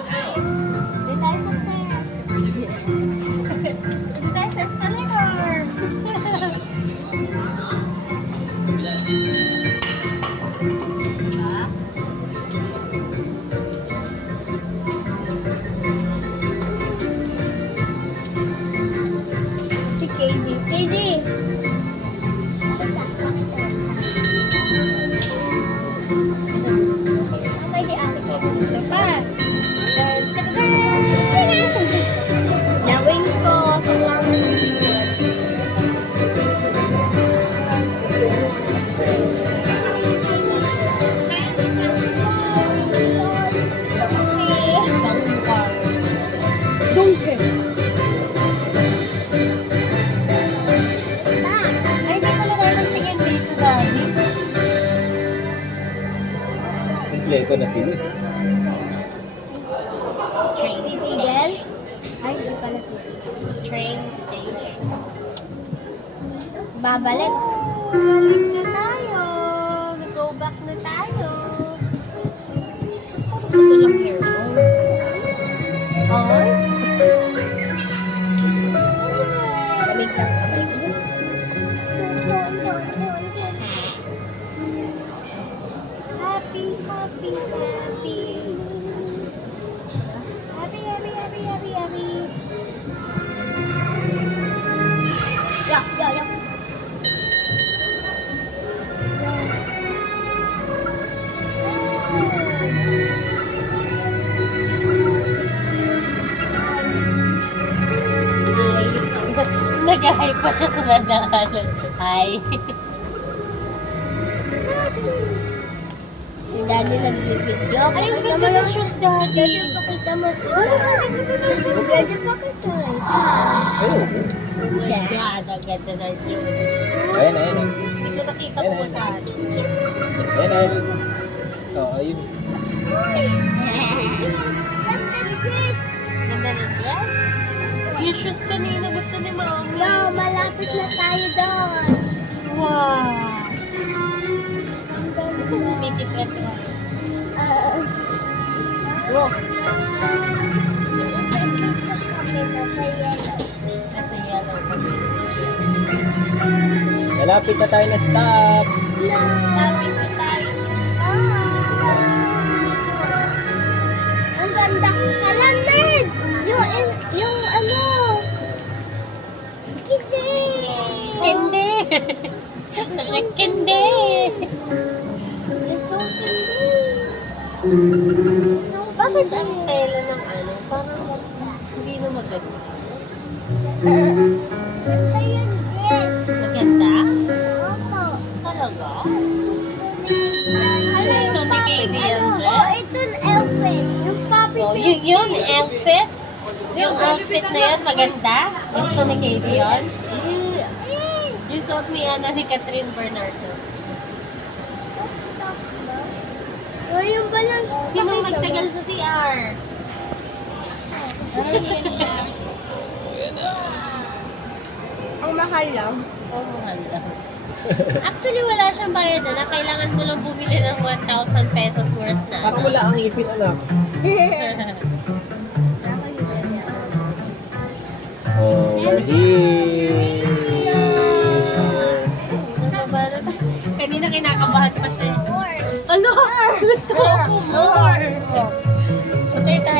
Dito tayo sa stairs. Dito tayo sa escalator. Si KD. KD! Okay, di ako sa dito pa. Nawin ko sa lamang. Dungke. Ay, di pala tayo nagtingin dito, Daddy. Kompleto na sila. Train station. Ay, di pala ito. Train station. Babalik. Balik na tayo. Go back na tayo. Ito lang hair mo. Oo. Lamig ng kamay ko. Happy, happy, happy. Happy, happy, happy, happy, happy. Yak, yak, yak. Hi. Nag-hi pa siya sa nadaanan. Hi. Si Daddy nagbibideo. Ay, ang ganda ng shoes, Daddy. Daddy, pakita mo siya. Oh, ang ganda ng shoes. Daddy, pakita. Ayun. Oh my God, ang ganda ng shoes. Ayan, ayan. Hindi ko nakita po Ayan, Daddy. Ayan, ayan. Oo, ayun. Ganda ng dress. Yung shoes kanina gusto ni Mami. No, malapit na tayo doon. Wow. Ang ganda. Make it red one. Look. Nasa yellow kami. Malapit na tayo na stop. Lapit na tayo. Ang ganda. Alam, Ned! Yung ano? Kindi! Kindi! Sabi niya, kindi! Let's go, Kindi! Bakit ang tela ng ano? Parang hindi na maganda. Ganda yun, Jess. Maganda? Opo. Talaga? Ano Gusto yung ni puppet, KD ano? yung dress? Oh, ito yung outfit. Yung puppet. Oh, yun outfit? Yung outfit na yun, maganda? Gusto ni KD yun? Yung suot ni ni Catherine Bernardo. Oh, yung balon. Sinong nagtagal sa CR? Ang mahal lang. Oh, mahal lang. Actually, wala siyang bayad na. Kailangan mo lang bumili ng 1,000 pesos worth na. Parang wala ang ipin, anak. Over here. Nababa na tayo. Kanina kinakabahan pa siya. Ano? Gusto ko more. Patay tayo